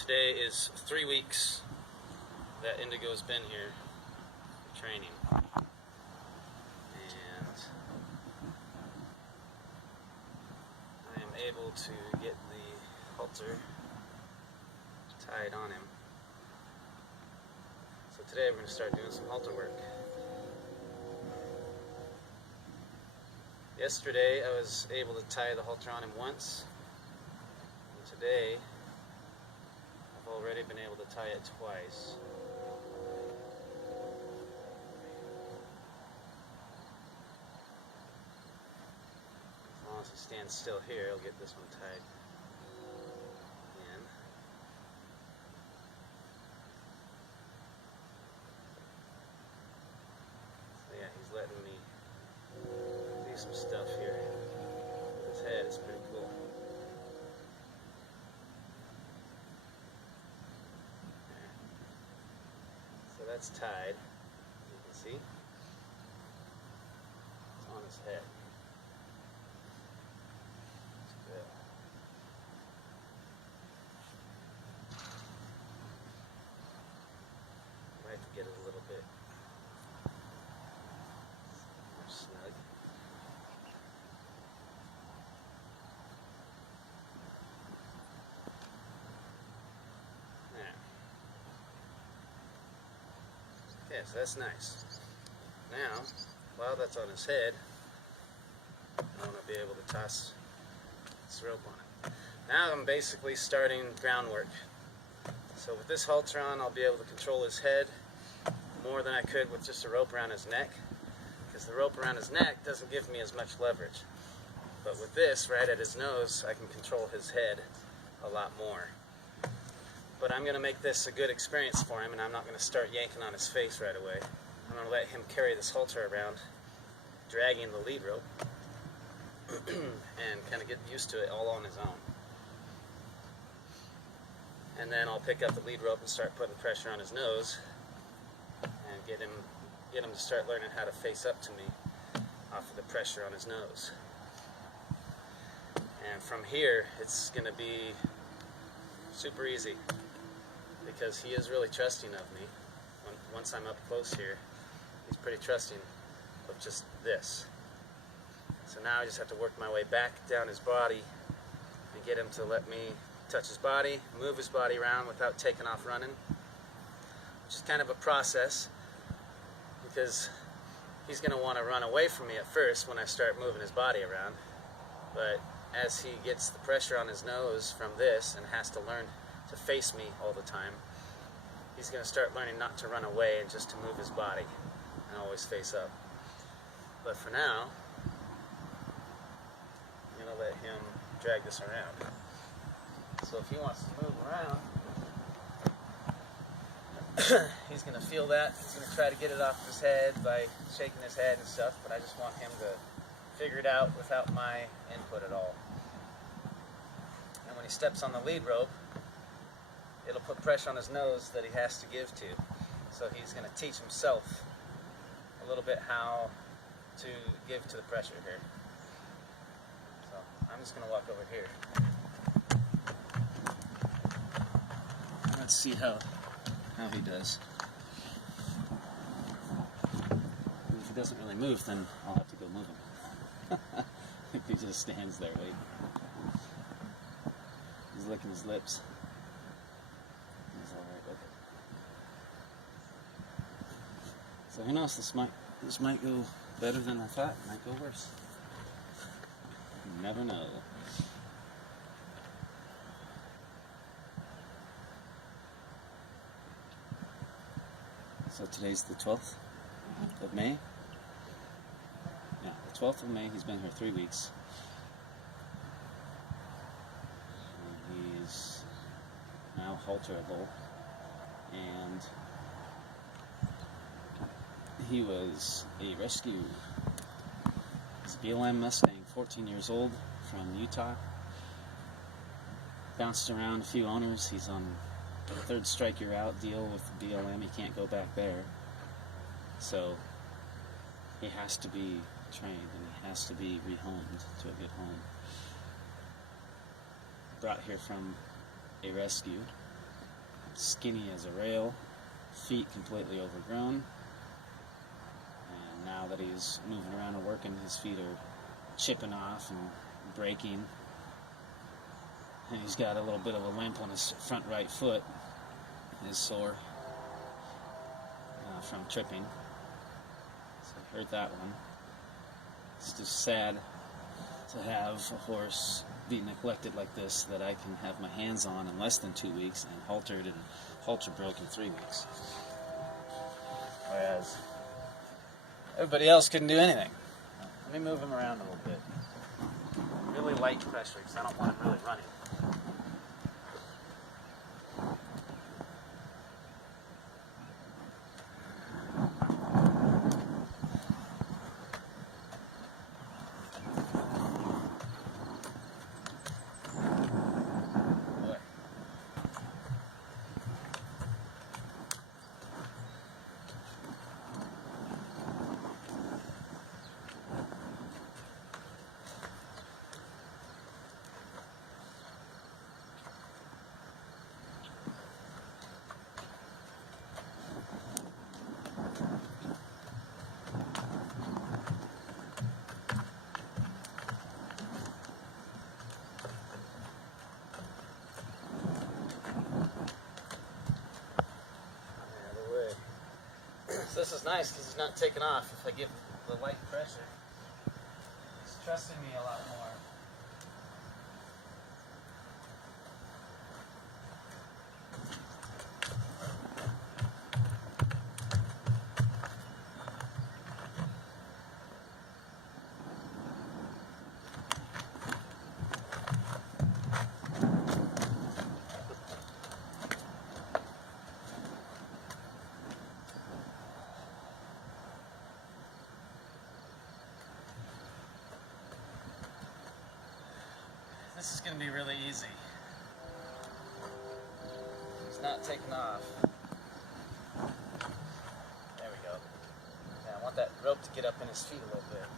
Today is 3 weeks that Indigo's been here training, and I am able to get the halter tied on him. So today we're going to start doing some halter work. Yesterday I was able to tie the halter on him once, and today I've already been able to tie it twice. As long as he stands still here, I'll get this one tied in. So yeah, he's letting me do some stuff here with his head. It's pretty cool. So that's tied, you can see. It's on his head. That's good. Might have to get it a little bit more snug. Okay, so that's nice. Now, while that's on his head, I want to be able to toss this rope on it. Now I'm basically starting groundwork. So with this halter on, I'll be able to control his head more than I could with just a rope around his neck, because the rope around his neck doesn't give me as much leverage. But with this, right at his nose, I can control his head a lot more. But I'm going to make this a good experience for him, and I'm not going to start yanking on his face right away. I'm going to let him carry this halter around, dragging the lead rope, and kind of get used to it all on his own. And then I'll pick up the lead rope and start putting pressure on his nose, and get him to start learning how to face up to me off of the pressure on his nose. And from here, it's going to be super easy, because he is really trusting of me. Once I'm up close here, he's pretty trusting of just this. So now I just have to work my way back down his body and get him to let me touch his body, move his body around without taking off running, which is kind of a process, because he's going to want to run away from me at first when I start moving his body around. But as he gets the pressure on his nose from this and has to learn to face me all the time, he's going to start learning not to run away and just to move his body and always face up. But for now, I'm going to let him drag this around. So if he wants to move around, he's going to feel that. He's going to try to get it off his head by shaking his head and stuff, but I just want him to figure it out without my input at all. And when he steps on the lead rope, it'll put pressure on his nose that he has to give to. So he's going to teach himself a little bit how to give to the pressure here. So I'm just going to walk over here. Let's see how he does. If he doesn't really move, then I'll have to go move him. If he just stands there waiting. He's licking his lips. He's alright with it. So who knows, this might go better than I thought. It might go worse. You never know. So today's the 12th of May. Yeah, the 12th of May. He's been here 3 weeks. And he's now halterable. And he was a rescue. He's a BLM Mustang, 14 years old, from Utah. Bounced around a few owners. He's on the third strike you're out deal with the BLM. He can't go back there. So he has to be trained, and he has to be rehomed to a good home. Brought here from a rescue, skinny as a rail, feet completely overgrown. And now that he's moving around and working, his feet are chipping off and breaking. And he's got a little bit of a limp on his front right foot. Is sore from tripping. So I heard that one. It's just sad to have a horse be neglected like this that I can have my hands on in less than 2 weeks and haltered and halter broke in 3 weeks. Whereas everybody else couldn't do anything. Let me move him around a little bit. Really light pressure because I don't want him really running. So this is nice because he's not taking off. If I give the light pressure, he's trusting me a lot more. This is going to be really easy. He's not taking off. There we go. Yeah, I want that rope to get up in his feet a little bit.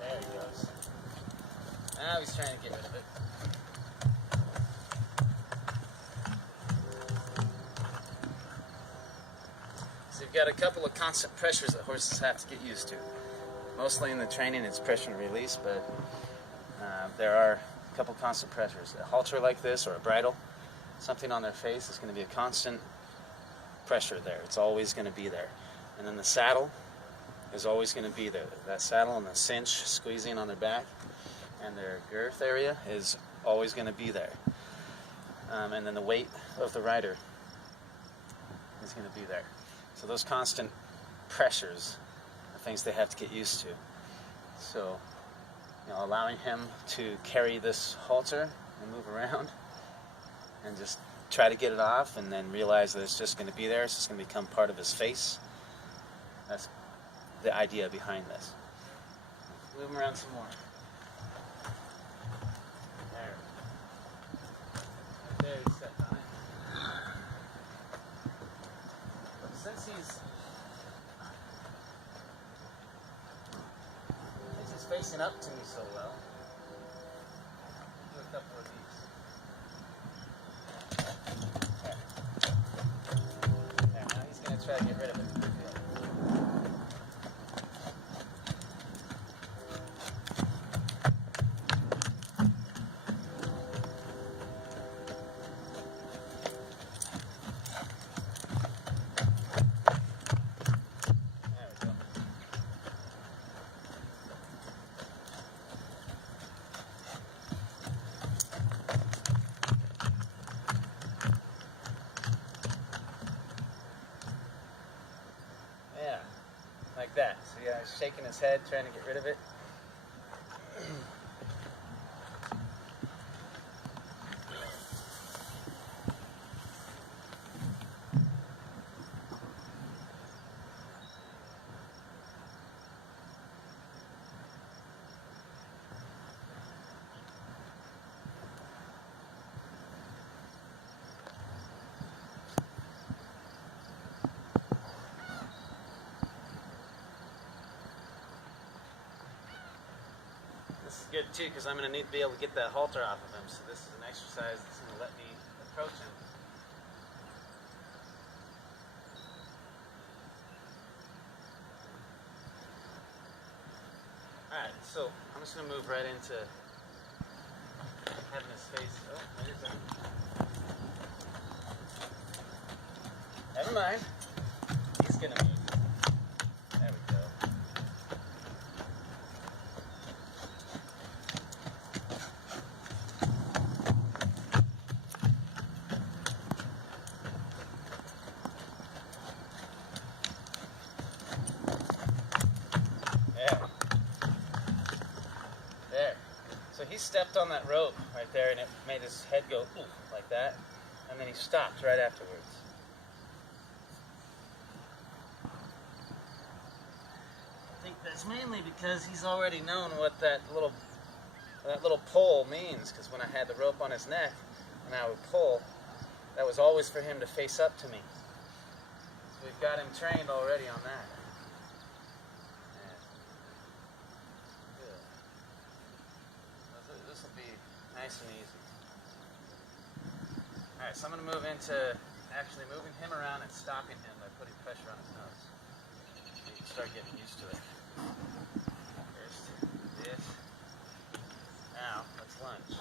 There he goes. Now he's trying to get rid of it. So you've got a couple of constant pressures that horses have to get used to. Mostly in the training it's pressure and release, but there are a couple constant pressures. A halter like this or a bridle, something on their face is going to be a constant pressure there. It's always going to be there. And then the saddle is always going to be there. That saddle and the cinch squeezing on their back and their girth area is always going to be there. And then the weight of the rider is going to be there. So those constant pressures are things they have to get used to. So, allowing him to carry this halter and move around and just try to get it off and then realize that it's just going to be there, it's just going to become part of his face. That's the idea behind this. Move him around some more. There he's set on it. But since he's facing up to me so well, do a couple of these. There, now he's going to try to get rid of it. Like that. So yeah, he's shaking his head, trying to get rid of it. This is good too because I'm going to need to be able to get that halter off of him. So this is an exercise that's going to let me approach him. Alright, so I'm just going to move right into having his face. Oh, there's that. Never mind. He's going to move. There we go. So he stepped on that rope right there and it made his head go ooh, like that, and then he stopped right afterwards. I think that's mainly because he's already known what that little pull means, because when I had the rope on his neck and I would pull, that was always for him to face up to me. So we've got him trained already on that. This will be nice and easy. Alright, so I'm going to move into actually moving him around and stopping him by putting pressure on his nose. So you can start getting used to it. First, this. Now, let's lunge.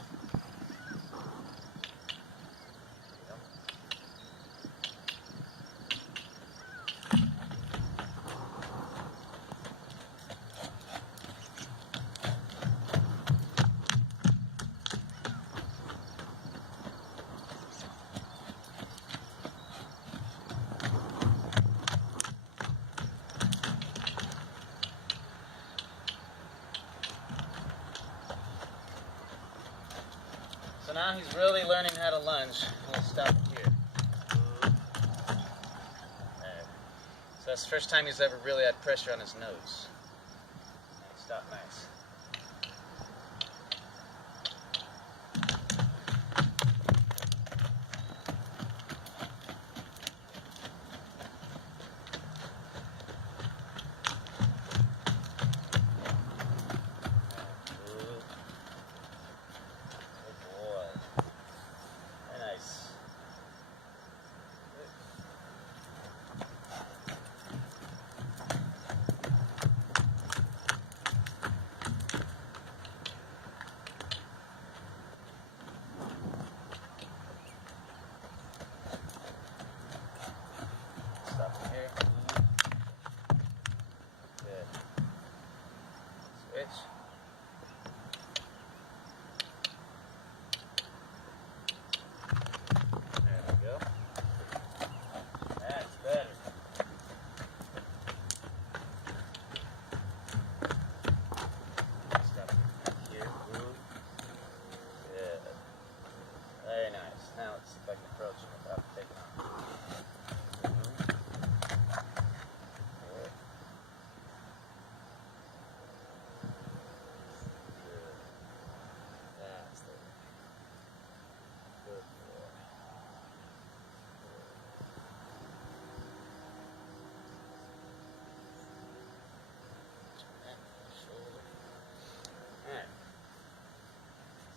So now he's really learning how to lunge. We'll stop here. There. So that's the first time he's ever really had pressure on his nose. And he stopped nice.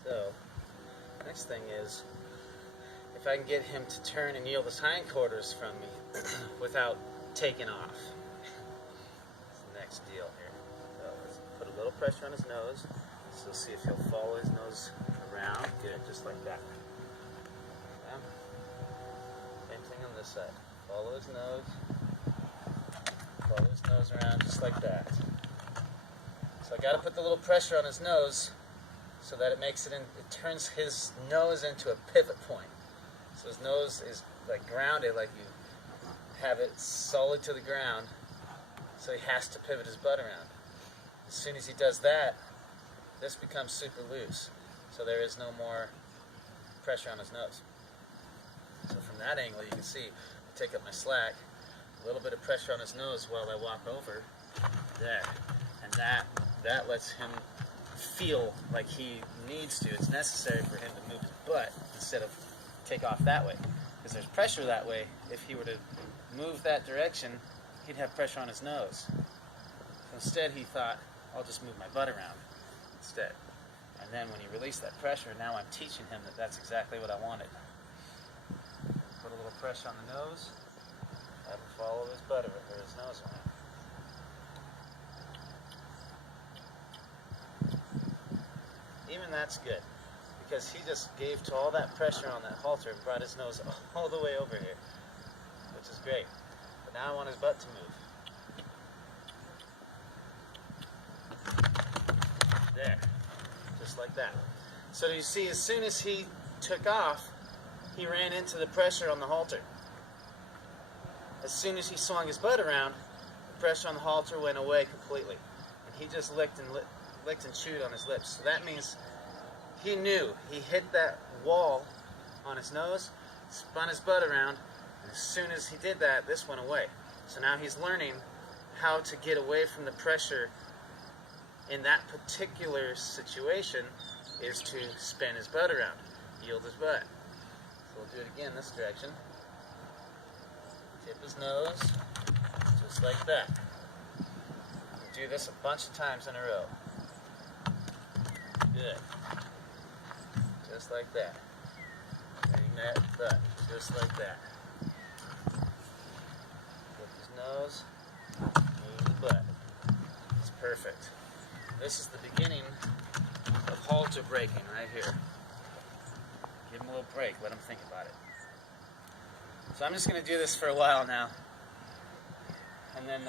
So, next thing is, if I can get him to turn and yield his hindquarters from me without taking off. That's the next deal here. So let's put a little pressure on his nose. So see if he'll follow his nose around. Good, just like that. Yeah. Same thing on this side. Follow his nose. Follow his nose around just like that. So I got to put the little pressure on his nose, so that it turns his nose into a pivot point. So his nose is like grounded, like you have it solid to the ground, so he has to pivot his butt around. As soon as he does that, this becomes super loose, so there is no more pressure on his nose. So from that angle you can see, I take up my slack, a little bit of pressure on his nose while I walk over, there, and that lets him feel like he needs to. It's necessary for him to move his butt instead of take off that way, because there's pressure that way. If he were to move that direction, he'd have pressure on his nose. So instead he thought, I'll just move my butt around. instead. And then when you release that pressure, now I'm teaching him that that's exactly what I wanted. Put a little pressure on the nose, have him follow his butt or his nose line. Even that's good, because he just gave to all that pressure on that halter and brought his nose all the way over here, which is great. But now I want his butt to move. There, just like that. So you see, as soon as he took off, he ran into the pressure on the halter. As soon as he swung his butt around, the pressure on the halter went away completely. And he just licked and chewed on his lips. So that means he knew. He hit that wall on his nose, spun his butt around, and as soon as he did that, this went away. So now he's learning how to get away from the pressure in that particular situation is to spin his butt around, yield his butt. So we'll do it again this direction. Tip his nose, just like that. We'll do this a bunch of times in a row. Good. Just like that. Bring that butt, just like that. Tip his nose, move the butt. It's perfect. This is the beginning of halter breaking right here. Give him a little break, let him think about it. So I'm just going to do this for a while now, and then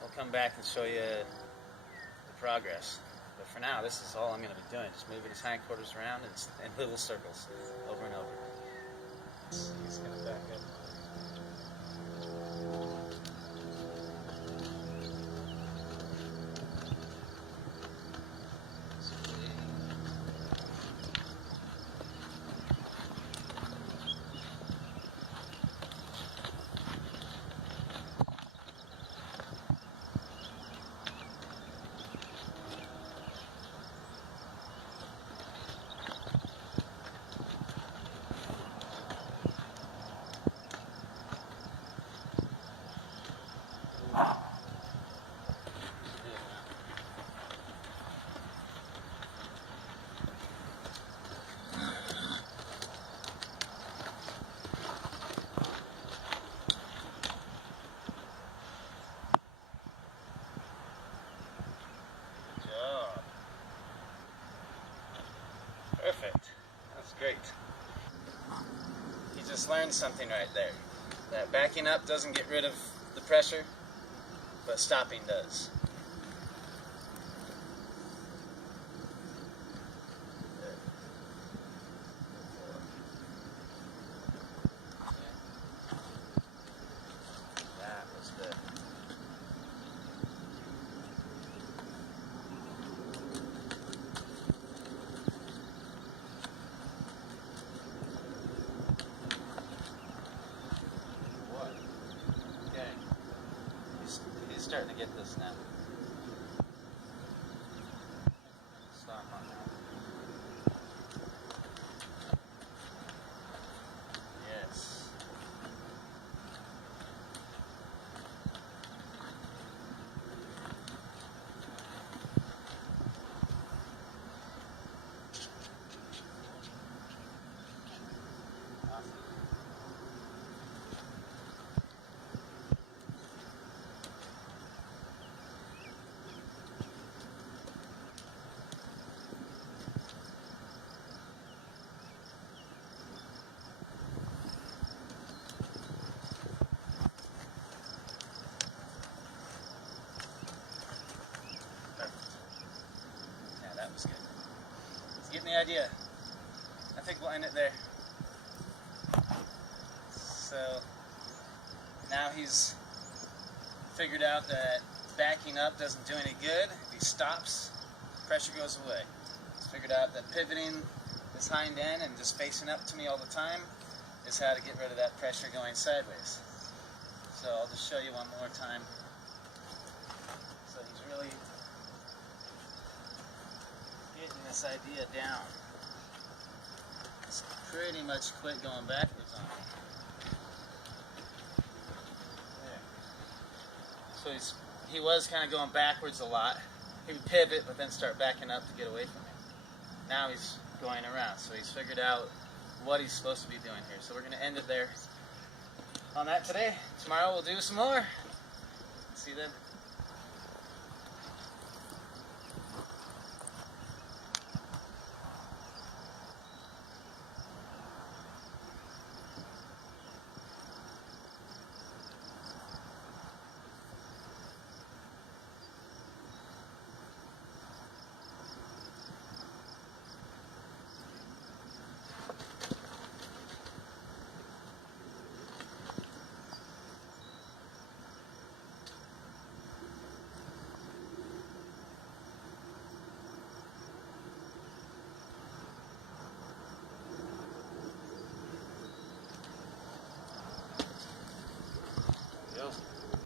we'll come back and show you the progress. But for now, this is all I'm going to be doing, just moving his hindquarters around in little circles, over and over. He's going to back up. Perfect. That's great. You just learned something right there. That backing up doesn't get rid of the pressure, but stopping does. That was good. Starting to get this now. Stop on that. Yes. Awesome. That was good. He's getting the idea. I think we'll end it there. So now he's figured out that backing up doesn't do any good. If he stops, pressure goes away. He's figured out that pivoting his hind end and just facing up to me all the time is how to get rid of that pressure going sideways. So I'll just show you one more time. So he's really getting this idea down. It's pretty much quit going backwards on me. There. So he was kind of going backwards a lot. he would pivot, but then start backing up to get away from me. Now he's going around, so he's figured out what he's supposed to be doing here. So we're going to end it there on that today. Tomorrow we'll do some more. See you then.